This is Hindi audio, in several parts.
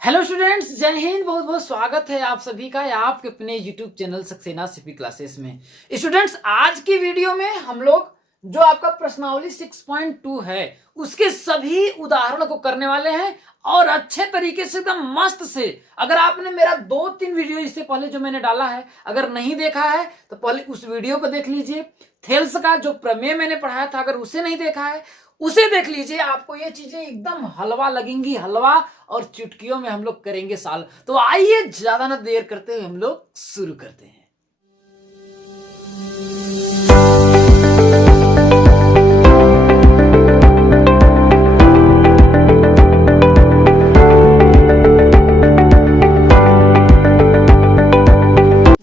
हेलो स्टूडेंट्स, जय हिंद। बहुत बहुत स्वागत है आप सभी का आपके अपने YouTube channel Saxena CP classes में। स्टूडेंट्स, आज की वीडियो में हम लोग जो आपका प्रश्नावली 6.2 है उसके सभी उदाहरणों को करने वाले हैं और अच्छे तरीके से एकदम मस्त से। अगर आपने मेरा 2-3 वीडियो इससे पहले जो मैंने डाला है अगर नहीं देखा है तो पहले उस वीडियो को देख लीजिए। थेल्स का जो प्रमेय मैंने पढ़ाया था अगर उसे नहीं देखा है उसे देख लीजिए। आपको ये चीजें एकदम हलवा लगेंगी, हलवा, और चुटकियों में हम लोग करेंगे साल। तो आइए ज्यादा ना देर करते हुए हम लोग शुरू करते हैं।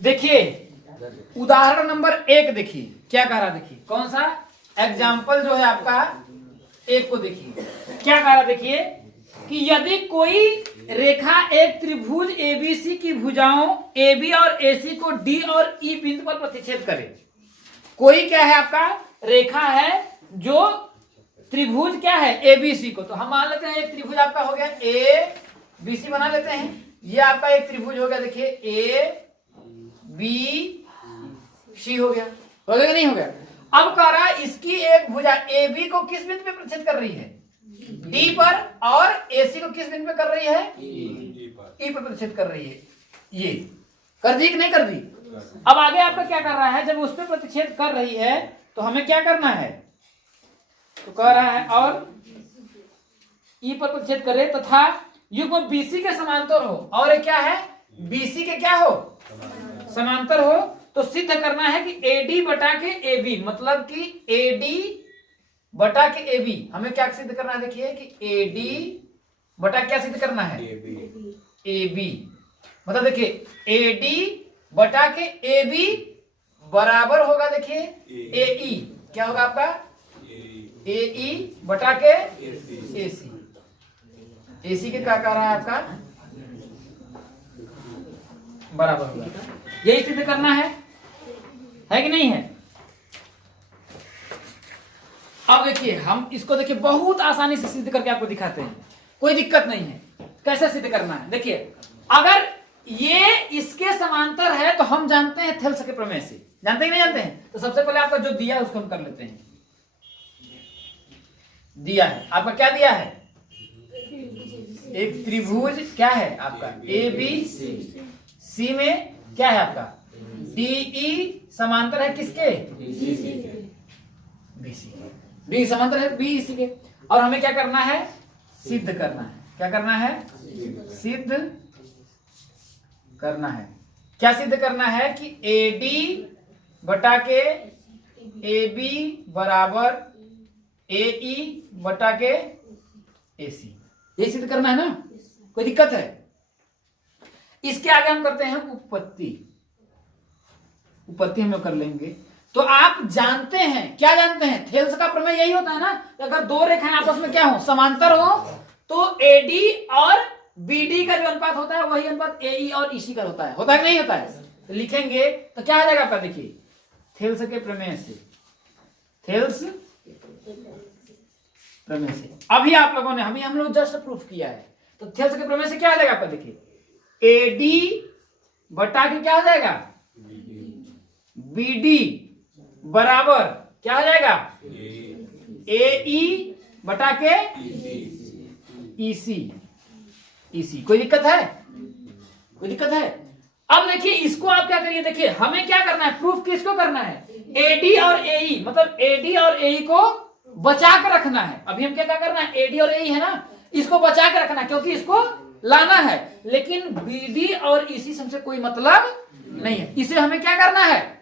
देखिए उदाहरण नंबर 1 देखिए क्या कह रहा। देखिए कौन सा एग्जाम्पल जो है आपका 1 को देखिए क्या कह रहा। देखिए कि यदि कोई रेखा एक त्रिभुज एबीसी की भुजाओं AB और AC को D और E बिंदु पर प्रतिच्छेद करे। कोई क्या है आपका रेखा है जो त्रिभुज क्या है ABC को, तो हम मान लेते हैं एक त्रिभुज आपका हो गया ABC बना लेते हैं। ये आपका एक त्रिभुज हो गया, देखिए ABC हो गया कि नहीं हो गया। अब कह रहा है इसकी एक भुजा AB को किस बिंदु पे प्रतिच्छेद कर रही है D पर, और AC को किस बिंदु पे कर रही है E पर प्रतिच्छेद कर रही है। ये कर दी कि नहीं कर दी। अब आगे आपका क्या कर रहा है, जब उस पर प्रतिच्छेद कर रही है तो हमें क्या करना है, तो कह रहा है और E पर प्रतिच्छेद करे तथा युग्म BC के समांतर हो। और ये क्या है, BC के क्या हो, समांतर हो। तो सिद्ध करना है कि AD बटा के AB, मतलब कि AD बटा के AB हमें क्या सिद्ध करना है। देखिए कि AD बटा क्या सिद्ध करना है, AB मतलब देखिए AD बटा के AB बराबर होगा, देखिए AE क्या होगा आपका, AE बटा के AC। AC के क्या कह रहा है आपका बराबर होगा, यही सिद्ध करना है कि नहीं है। अब देखिए हम इसको देखिए बहुत आसानी से सिद्ध करके आपको दिखाते हैं, कोई दिक्कत नहीं है। कैसे सिद्ध करना है, देखिए अगर ये इसके समांतर है तो हम जानते हैं थेल्स के प्रमेय से, जानते हैं कि नहीं जानते हैं। तो सबसे पहले आपका जो दिया है उसको हम कर लेते हैं। दिया है आपका क्या दिया है, एक त्रिभुज क्या है आपका ABC में क्या है आपका DE समांतर है किसके, BC के। D समांतर है BC के। और हमें क्या करना है, सिद्ध करना है। क्या करना है, सिद्ध करना है। क्या सिद्ध करना है कि AD बटा के AB बराबर AE बटा के AC, ये सिद्ध करना है ना, कोई दिक्कत है। इसके आगे हम करते हैं उपपत्ति हम लोग कर लेंगे। तो आप जानते हैं, क्या जानते हैं, थेल्स का प्रमेय यही होता है ना, अगर दो रेखाएं आपस में क्या हो, समांतर हो, तो AD और BD का जो अनुपात होता है वही अनुपात AE और EC का होता है कि नहीं होता है। तो लिखेंगे तो क्या आ जाएगा आपका, देखिए थेल्स के प्रमेय से, थेल्स प्रमेय से अभी आप लोगों ने हम लोग जस्ट प्रूफ किया है। तो थेल्स के प्रमेय से क्या आ जाएगा आपका, देखिए AD बटा के क्या हो जाएगा BD बराबर क्या हो जाएगा AE बटा के EC। कोई दिक्कत है, कोई दिक्कत है। अब देखिए इसको आप क्या करिए, देखिए हमें क्या करना है, प्रूफ किसको करना है, AD और AE, मतलब AD और AE को बचा कर रखना है। अभी हम क्या करना है, AD और AE है ना, इसको बचा कर रखना है क्योंकि इसको लाना है। लेकिन BD और EC हमसे कोई मतलब नहीं है, इसे हमें क्या करना है,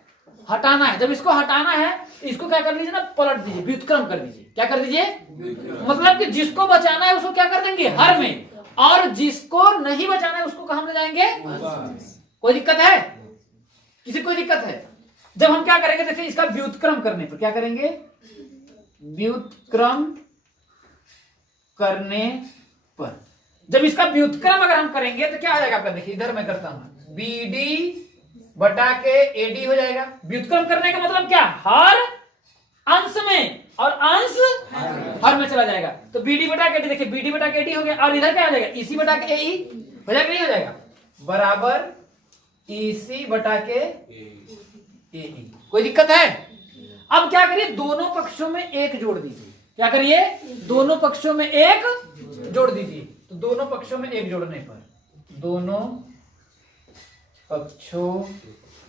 हटाना है। जब इसको हटाना है इसको क्या कर लीजिए ना, पलट दीजिए, व्युत्क्रम कर दीजिए। क्या कर दीजिए, मतलब कि जिसको बचाना है उसको क्या कर देंगे हर में, और जिसको नहीं बचाना है उसको कहां ले जाएंगे। कोई दिक्कत है, किसी कोई दिक्कत है। जब हम क्या करेंगे, देखिए इसका व्युत्क्रम करने पर क्या करेंगे, व्युत्क्रम करने पर जब इसका व्युत्क्रम अगर हम करेंगे तो क्या आ जाएगा आपका, देखिए इधर मैं करता हूं, BD बटा के AD हो जाएगा। व्युत्क्रम करने का मतलब क्या, हर अंश में और अंश हर में चला जाएगा। तो BD बटा के AD, देखिए BD बटा के AD हो गया, और इधर क्या आ जाएगा EC बटा के AE। हो जाएगा नहीं हो जाएगा, बराबर EC बटा के AE। कोई दिक्कत है? अब क्या करिए, दोनों पक्षों में एक जोड़ दीजिए। क्या करिए, दोनों पक्षों में एक जोड़ दीजिए। तो दोनों पक्षों में एक जोड़ने पर, दोनों पक्षों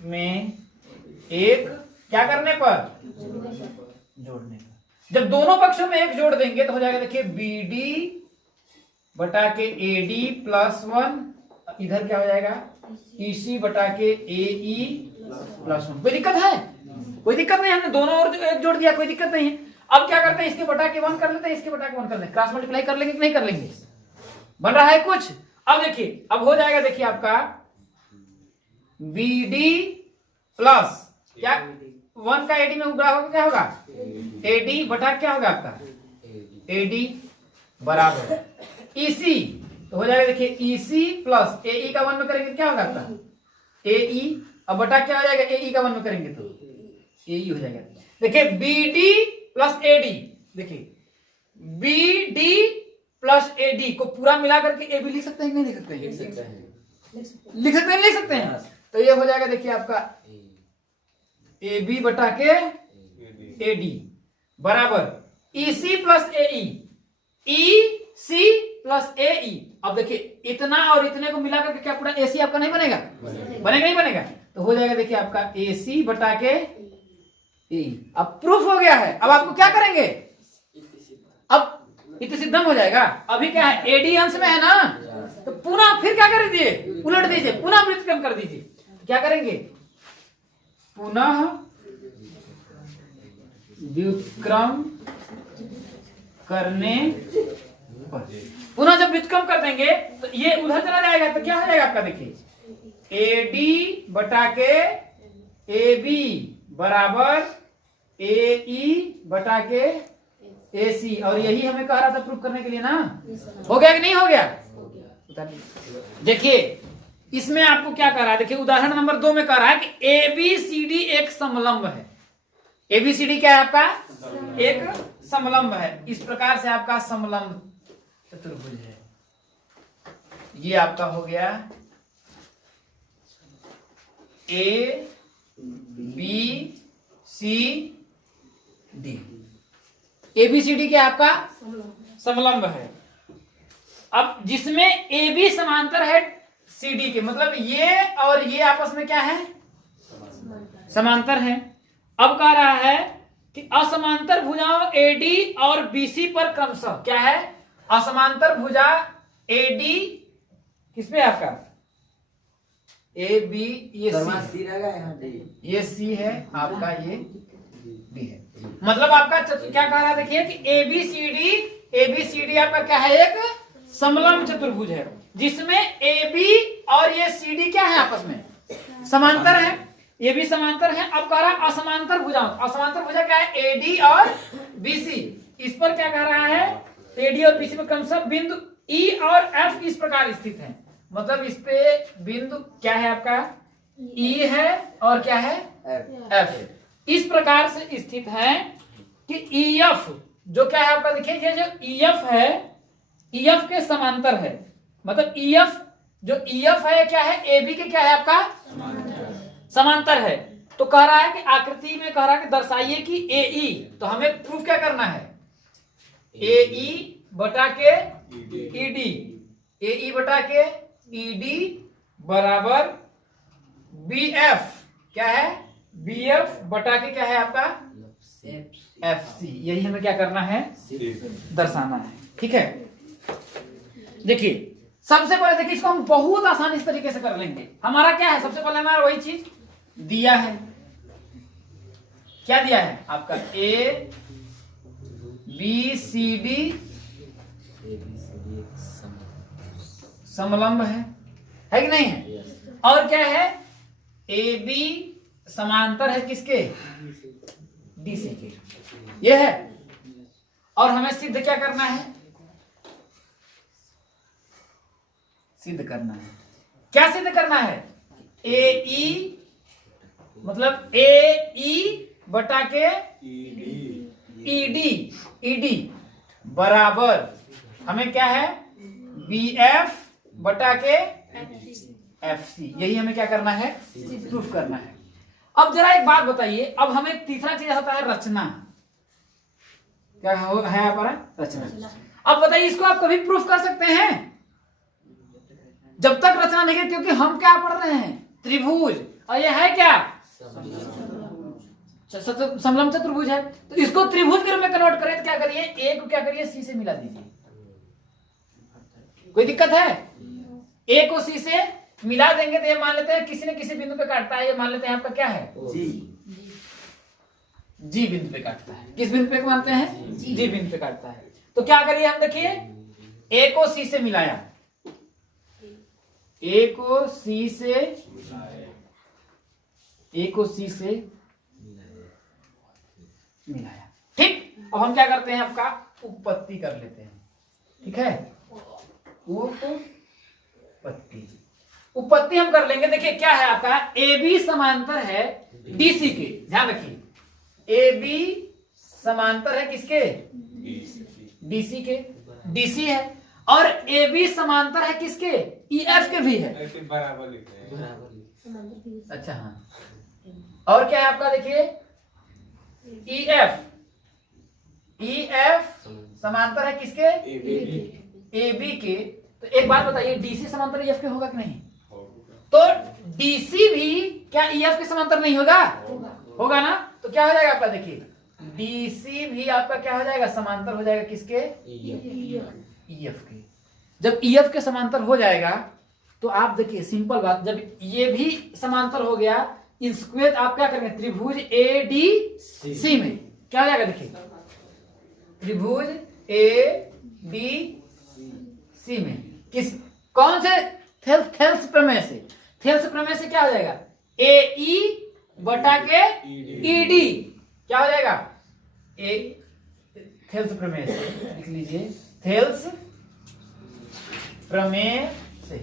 में एक क्या करने पर, जोड़ने पर। जब दोनों पक्षों में एक जोड़ देंगे तो हो जाएगा, देखिए BD बटा के AD प्लस 1, इधर क्या हो जाएगा EC बटा के AE प्लस 1। कोई दिक्कत है? कोई दिक्कत नहीं, हमने दोनों और एक जोड़ दिया, कोई दिक्कत नहीं है। अब क्या करते हैं, इसके बटा के 1 कर लेते हैं, इसके बटा के 1 कर लेते हैं, क्रॉस मल्टीप्लाई कर लेंगे कि नहीं कर लेंगे? बन रहा है कुछ? अब देखिए, अब हो जाएगा, देखिए आपका BD प्लस क्या 1 का AD में उबरा होगा, क्या होगा AD बटा क्या होगा आपका AD बराबर EC। तो हो जाएगा, देखिए EC प्लस AE का 1 में करेंगे क्या होगा आपका AE। अब बटा क्या हो जाएगा, AE का 1 में करेंगे तो AE हो जाएगा। देखिए BD प्लस AD, देखिए BD प्लस AD को पूरा मिला करके AB लिख सकते हैं कि नहीं लिख सकते हैं? लिख सकते हैं, लिख सकते हैं, लिख सकते हैं। तो ये हो जाएगा, देखिए आपका AB बटा के AD बराबर EC plus AE, EC plus AE। अब देखिए, इतना और इतने को मिलाकर के क्या पूरा AC आपका नहीं बनेगा? बनेगा नहीं बनेगा? तो हो जाएगा, देखिए आपका AC बटा के AE। अब प्रूफ हो गया है। अब आपको क्या करेंगे, अब इति सिद्धम हो जाएगा। अभी क्या है, AD अंश में है ना, तो पुनः फिर क्या कर दीजिए, उलट दीजिए, पुनः व्युत्क्रम कर दीजिए। क्या करेंगे, पुनः व्युत्क्रम करने पर, पुनः जब व्युत्क्रम कर देंगे तो ये उधर चला जाएगा, तो क्या हो जाएगा आपका, देखिए AD बटा के AB बराबर AE बटा के AC। और यही हमें कह रहा था प्रूफ करने के लिए ना। हो गया कि नहीं हो गया? देखिए, इसमें आपको क्या कह रहा है, देखिए उदाहरण नंबर 2 में कह रहा है कि ABCD एक समलंब है। ABCD क्या है आपका, एक समलंब है। इस प्रकार से आपका समलंब चतुर्भुज है। ये आपका हो गया A B C D। ABCD क्या आपका समलंब है। अब जिसमें AB समांतर है CD के, मतलब ये और ये आपस में क्या है, समांतर है। अब कह रहा है कि असमांतर भुजाओं AD और BC पर क्रमशः क्या है, असमांतर भुजा AD किस पे आपका AB, ये C ये C है आपका, ये D है। मतलब आपका क्या कह रहा है, देखिए कि ABCD आपका क्या है, एक समलंब चतुर्भुज है, जिसमें AB और ये CD क्या है, आपस में समांतर है। ये भी समांतर है। अब कह रहा है असमांतर भुजा, असमांतर भुजा क्या है, AD और BC। इस पर क्या कह रहा है, AD और BC में क्रमशः बिंदु E और F इस प्रकार स्थित है। मतलब इस पे बिंदु क्या है आपका, E है और क्या है F। इस प्रकार से स्थित है कि EF जो क्या है आपका, देखिए ये जो EF है, EF के समांतर है। मतलब EF जो EF है क्या है, AB के क्या है आपका समांतर है। तो कह रहा है कि आकृति में कह रहा है कि दर्शाइए कि AE, तो हमें प्रूफ क्या करना है, AE बटा के ED, AE बटा के ED बराबर BF क्या है, BF बटा के क्या है आपका FC। यही हमें क्या करना है, दर्शाना है। ठीक है, देखिए सबसे पहले देखिए इसको हम बहुत आसानी इस तरीके से कर लेंगे। हमारा क्या है, सबसे पहले हमारा वही चीज दिया है, क्या दिया है आपका ABCD समलंब है कि नहीं है। और क्या है, AB समांतर है किसके, DC के, ये है। और हमें सिद्ध क्या करना है, सिद्ध करना है। क्या सिद्ध करना है, AE मतलब AE बटा के ED बराबर हमें क्या है BF बटा के FC, यही हमें क्या करना है, प्रूफ करना है। अब जरा एक बात बताइए, अब हमें तीसरा चीज होता है रचना। क्या है यहाँ पर, रचना। अब बताइए इसको आप कभी प्रूफ कर सकते हैं जब तक रचना नहीं है, क्योंकि हम क्या पढ़ रहे हैं, त्रिभुज, और ये है क्या, समलंब चतुर्भुज है। तो इसको त्रिभुज के रूप में कन्वर्ट करें तो क्या करिए, ए को क्या करिए, सी से मिला दीजिए। कोई दिक्कत है, ए को सी से मिला देंगे तो ये मान लेते हैं किसी न किसी बिंदु पे काटता है, ये मान लेते हैं आपका क्या है, जी बिंदु पे काटता है। किस बिंदु पे मानते हैं, जी बिंदु पे काटता है। तो क्या करिए हम, देखिए ए को सी से मिलाया, ए को सी से मिलाया, ठीक। अब हम क्या करते हैं, आपका उपपत्ति कर लेते हैं, ठीक है, उपपत्ति हम कर लेंगे। देखिए क्या है आपका, ए बी समांतर है डीसी के, ध्यान रखिए, ए बी समांतर है किसके, डीसी के, डीसी है, और ए बी समांतर है किसके, EF के भी है, बराबर लिखते हैं। अच्छा हाँ, और क्या है आपका, देखिए EF समांतर है किसके, AB के। तो एक बात बताइए, DC समांतर EF के होगा कि नहीं, तो DC भी क्या EF के समांतर नहीं होगा, होगा ना। तो क्या हो जाएगा आपका, देखिए DC भी आपका क्या हो जाएगा, समांतर हो जाएगा किसके, EF के। जब EF के समांतर हो जाएगा तो आप देखिए सिंपल बात, जब ये भी समांतर हो गया, इसको आप क्या करेंगे, त्रिभुज ADC में क्या हो जाएगा, देखिए त्रिभुज ADC में किस, कौन से, थेल्स प्रमेय से, थेल्स प्रमेय से क्या हो जाएगा, AE बटा के ED क्या हो जाएगा, थेल्स प्रमेय से लिख लीजिए, थेल्स प्रमेय से।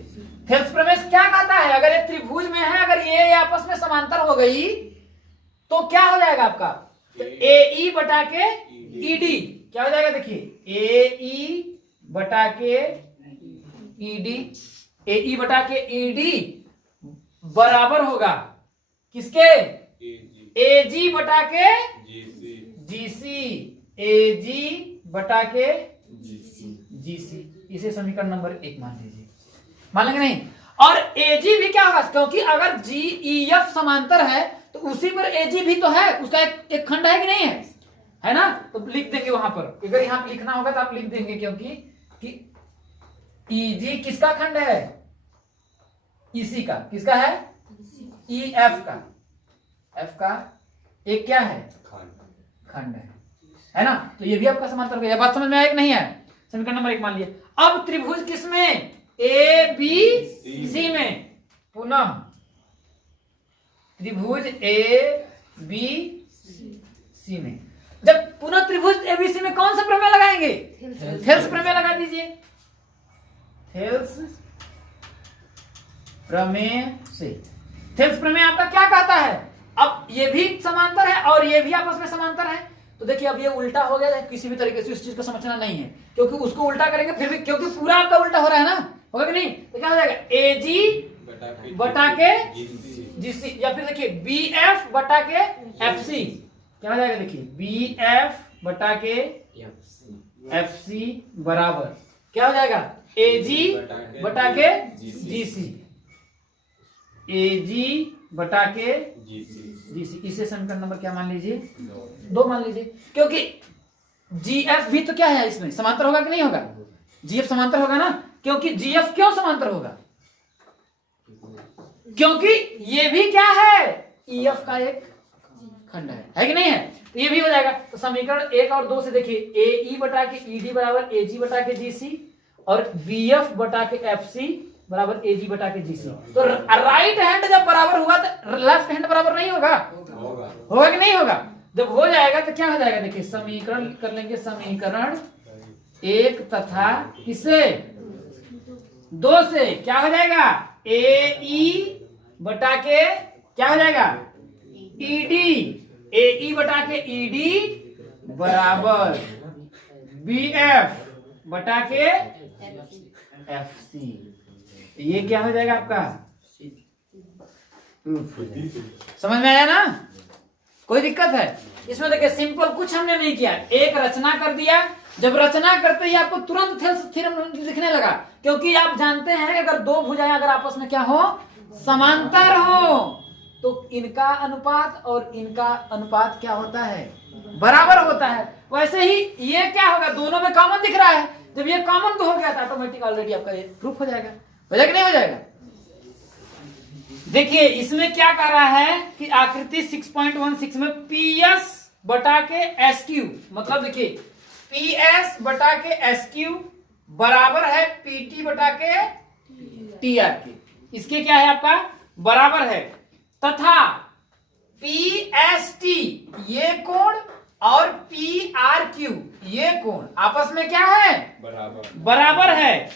थेल्स प्रमेय क्या कहता है, अगर ये त्रिभुज में है, अगर ये आपस में समांतर हो गई तो क्या हो जाएगा आपका, तो AE बटा के ED क्या हो जाएगा, देखिए AE बटा के ED, AE बटा के ED बराबर होगा किसके, AG बटा के GC, AG बटा के GC। इसे समीकरण नंबर 1 मान लीजिए, मान लेंगे नहीं। और AG भी क्या होगा, क्योंकि अगर GEF समांतर है तो उसी पर AG भी तो है, उसका एक खंड है कि नहीं है ना। तो लिख देंगे वहां पर, अगर यहां पर लिखना होगा तो आप लिख देंगे, क्योंकि कि EG किसका खंड है, EC का, किसका है, EF का, F का एक क्या है, खंड है ना। तो ये भी आपका समांतर हो गया, बात समझ में आया कि नहीं है, समीकरण नंबर 1 मान लिया। अब त्रिभुज किसमें, ABC में, पुनः त्रिभुज ABC में, जब पुनः त्रिभुज ABC में कौन सा प्रमेय लगाएंगे, थेल्स प्रमेय लगा दीजिए, थेल्स प्रमेय से। थेल्स प्रमेय आपका क्या कहता है, अब ये भी समांतर है और ये भी आपस में समांतर है, तो देखिए अब ये उल्टा हो गया, किसी भी तरीके से इस चीज को समझना नहीं है, क्योंकि उसको उल्टा करेंगे फिर भी, क्योंकि पूरा आपका उल्टा हो रहा है ना, होगा कि नहीं। तो क्या हो जाएगा, AG बटा के GC, या फिर देखिए BF बटा के FC क्या हो जाएगा, देखिए BF बटा के FC बराबर क्या हो जाएगा, AG बटा के GC, AG बटा के GC। इसे समीकरण नंबर क्या मान लीजिए, 2 मान लीजिए, क्योंकि GF भी तो क्या है, इसमें समांतर होगा कि नहीं होगा, GF समांतर होगा ना, क्योंकि GF क्यों समांतर होगा, क्योंकि ये भी क्या है, EF का एक खंड है कि नहीं है। तो ये भी हो जाएगा। तो समीकरण 1 और 2 से देखिए, AE बटा के ED बराबर AG बटा के GC, और BF बटा के FC बराबर AG बटा के GC। तो राइट हैंड जब बराबर हुआ तो लेफ्ट हैंड बराबर नहीं होगा, होगा कि नहीं होगा। जब हो जाएगा तो क्या हो जाएगा, देखिए समीकरण कर लेंगे, समीकरण 1 तथा किसे, 2 से क्या हो जाएगा, AE बटा के क्या हो जाएगा, ED, AE बटा के ED बराबर BF बटा के FC। ये क्या हो जाएगा आपका, समझ में आया ना? कोई दिक्कत है इसमें? देखिए सिंपल कुछ हमने नहीं किया, एक रचना कर दिया। जब रचना करते ही आपको तुरंत थेल्स थ्योरम लिखने लगा, क्योंकि आप जानते हैं कि अगर दो भुजाएं अगर आपस में क्या हो, समांतर हो, तो इनका अनुपात और इनका अनुपात क्या होता है, बराबर होता है। वैसे ही ये क्या होगा, दोनों में कॉमन दिख रहा है, जब ये कॉमन तो हो गया था ऑटोमेटिक ऑलरेडी आपका ये प्रूफ हो जाएगा। हो जाएगा नहीं हो जाएगा? देखिए इसमें क्या कर रहा है कि आकृति 6.16 में PS बटा के SQ, मतलब देखिए PS बटा के SQ बराबर है PT बटा के TR के। इसके क्या है आपका, बराबर है। तथा PST ये कोण और PRQ ये कोण आपस में क्या है, बराबर है।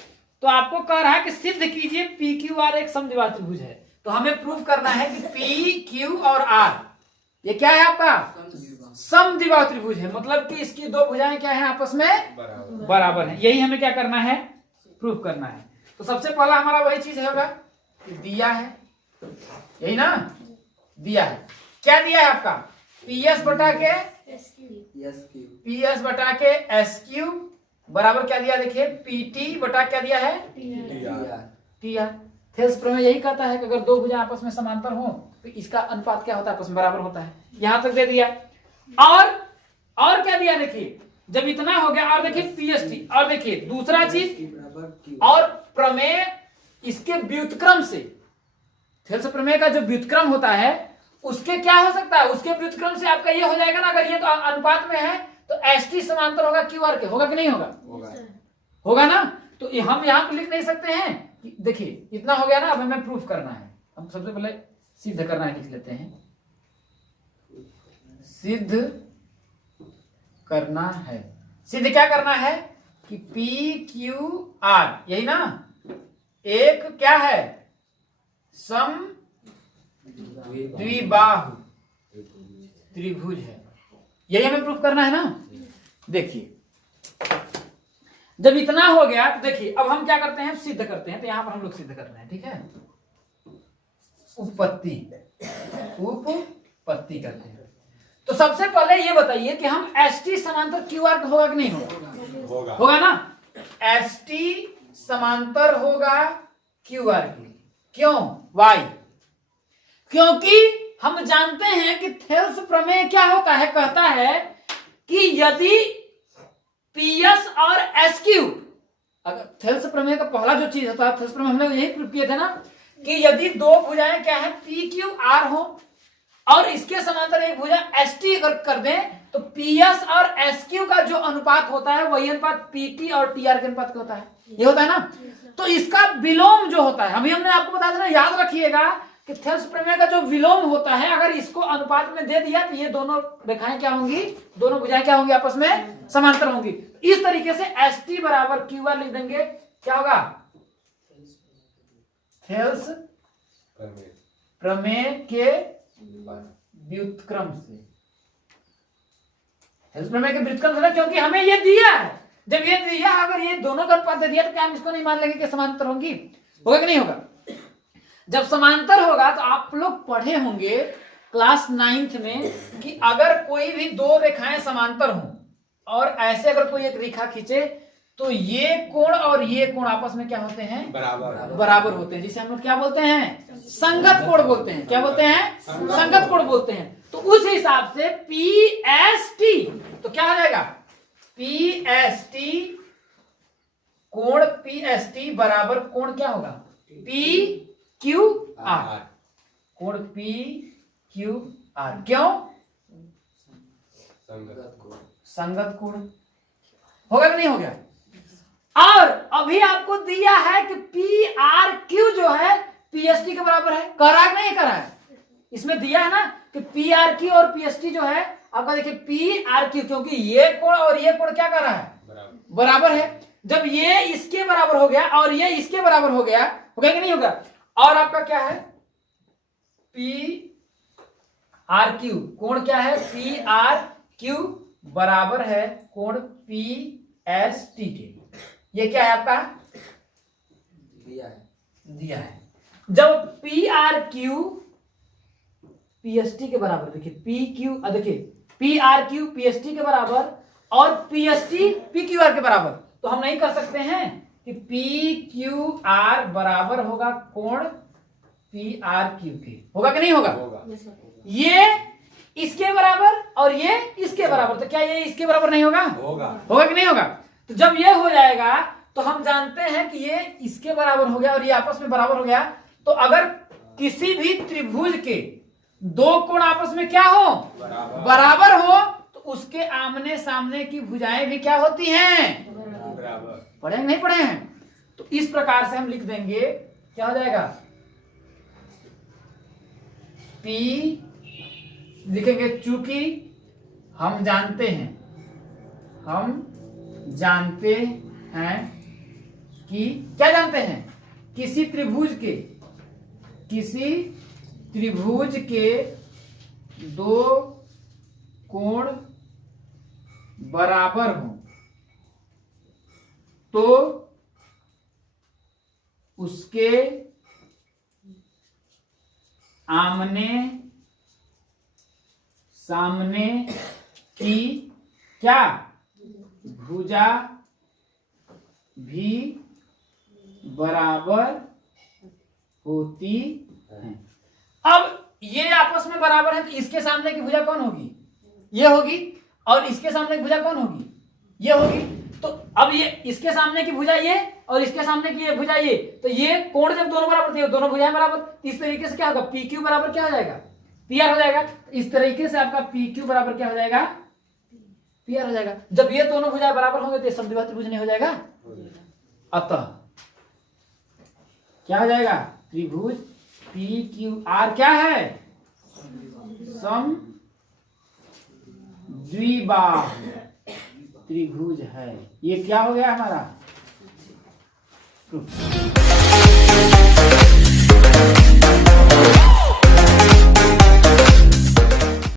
तो आपको कह रहा है कि सिद्ध कीजिए PQR एक समद्विबाहु त्रिभुज है। तो हमें प्रूफ करना है कि PQ और R ये क्या है आपका, समद्विबाहु त्रिभुज है, मतलब कि इसकी दो भुजाएं क्या है, आपस में बराबर है। यही हमें क्या करना है, प्रूफ करना है। तो सबसे पहला हमारा वही चीज होगा कि दिया है, यही ना, दिया है। क्या दिया है आपका, PS बटा के SQ बराबर क्या दिया, देखिए PT बटा क्या दिया है, TR। थेल्स प्रमेय यही कहता है कि अगर दो भुजाएं आपस में समांतर हो तो इसका अनुपात क्या होता है, आपस में बराबर होता है। यहां तक दे दिया। और क्या दिया, देखिए जब इतना हो गया, और देखिए PST, और देखिए दूसरा चीज, और प्रमेय इसके व्युत्क्रम से, थेल्स प्रमेय का जो व्युत्क्रम होता है उसके क्या हो सकता है, उसके व्युत्क्रम से आपका ये हो जाएगा ना, अगर ये तो अनुपात में है तो ST समांतर होगा QR के, होगा कि नहीं होगा, होगा ना। तो हम यहाँ पे लिख नहीं सकते हैं, देखिए इतना हो गया ना, अब हमें प्रूफ करना है। हम सबसे पहले सिद्ध करना है, लिख लेते हैं, सिद्ध करना है। सिद्ध क्या करना है कि PQR यही ना, एक क्या है, समद्विबाहु त्रिभुज है। यही हमें प्रूफ करना है ना। देखिए जब इतना हो गया तो देखिए अब हम क्या करते हैं, सिद्ध करते हैं। तो यहां पर हम लोग सिद्ध कर रहे हैं, ठीक है, उपपत्ति करते हैं। तो सबसे पहले ये बताइए कि हम ST समांतर QR होगा कि नहीं होगा, होगा ना। ST समांतर होगा QR की, क्यों, वाई, क्योंकि हम जानते हैं कि थेल्स प्रमेय क्या होता है, कहता है कि यदि PS और SQ, अगर थेल्स प्रमेय का पहला जो चीज होता है, थेल्स प्रमेय हमने यही प्रूफ किए थे ना, कि यदि दो भुजाएं क्या है PQR हो और इसके समांतर एक भुजा ST अगर कर दें, तो PS और SQ का जो अनुपात होता है वही अनुपात PT और TR के अनुपात का होता है, ये होता है ना। तो इसका विलोम जो होता है, अभी हमने आपको बता देना, याद रखिएगा कि थेल्स प्रमेय का जो विलोम होता है, अगर इसको अनुपात में दे दिया तो ये दोनों रेखाएं क्या होंगी, दोनों भुजाएं क्या होंगी, आपस में समांतर होंगी। इस तरीके से ST बराबर QR लिख देंगे, क्या होगा, थेल्स प्रमेय के व्युत्क्रम से, थेल्स प्रमेय के व्युत्क्रम से ना, क्योंकि हमें ये दिया है। जब ये दिया, अगर ये दोनों का अनुपात दे दिया तो क्या हम इसको नहीं मान लेंगे कि समांतर होंगी, होगा कि नहीं होगा। जब समांतर होगा तो आप लोग पढ़े होंगे क्लास 9th में कि अगर कोई भी दो रेखाएं समांतर हों और ऐसे अगर कोई एक रेखा खींचे तो ये कोण और ये कोण आपस में क्या होते हैं, बराबर होते हैं, जिसे हम लोग क्या बोलते हैं, संगत कोण बोलते हैं। क्या बोलते हैं, संगत कोण बोलते हैं। तो उस हिसाब से PST तो क्या हो जाएगा, PST कोण PST बराबर कोण क्या होगा, PQR, कोण PQR, क्यों, संगत कोण, होगा कि नहीं हो गया। और अभी आपको दिया है कि PRQ जो है PST के बराबर है, कह रहा है कि नहीं कह रहा है, इसमें दिया है ना कि PRQ और PST जो है आपका, देखिए PRQ, क्योंकि ये कोण और ये कोण क्या कर रहा है, बराबर है। जब ये इसके बराबर हो गया और ये इसके बराबर हो गया, होगा कि नहीं होगा। और आपका क्या है, PRQ, कोण क्या है, PRQ बराबर है कोण PST के। ये क्या है आपका, दिया है, दिया है। जब P R Q P S T के बराबर, देखिए पी क्यू, देखिए P R Q P S T के बराबर और P S T P Q R के बराबर, तो हम नहीं कर सकते हैं कि पी क्यू आर बराबर होगा कोण पी आर क्यू के, होगा कि नहीं होगा? ये इसके बराबर और ये इसके बराबर, तो क्या ये इसके बराबर नहीं होगा? होगा कि नहीं होगा? तो जब ये हो जाएगा तो हम जानते हैं कि ये इसके बराबर हो गया और ये आपस में बराबर हो गया। तो अगर किसी भी त्रिभुज के दो कोण आपस में क्या हो? बराबर हो, तो उसके आमने सामने की भुजाएं भी क्या होती हैं? पढ़े नहीं पढ़े हैं? तो इस प्रकार से हम लिख देंगे, क्या हो जाएगा? P लिखेंगे, चूंकि हम जानते हैं कि क्या जानते हैं? किसी त्रिभुज के दो कोण बराबर हो तो उसके आमने सामने की क्या भुजा भी बराबर होती है। अब ये आपस में बराबर है तो इसके सामने की भुजा कौन होगी? ये होगी। और इसके सामने की भुजा कौन होगी? ये होगी। तो अब ये इसके सामने की भुजा ये और इसके सामने की ये भुजा ये, तो ये कोण जब दोनों बराबर थे, दोनों भुजाएं बराबर, इस तरीके से क्या होगा? पी क्यू बराबर क्या हो जाएगा? पी आर हो जाएगा। इस तरीके से आपका पी क्यू बराबर क्या हो जाएगा? पी आर हो जाएगा। जब ये दोनों भुजाएं बराबर होंगे तो समद्विबाहु त्रिभुज नहीं हो जाएगा। अतः क्या हो जाएगा? त्रिभुज पी क्यू आर क्या है? समद्विबाहु त्रिभुज है। ये क्या हो गया हमारा?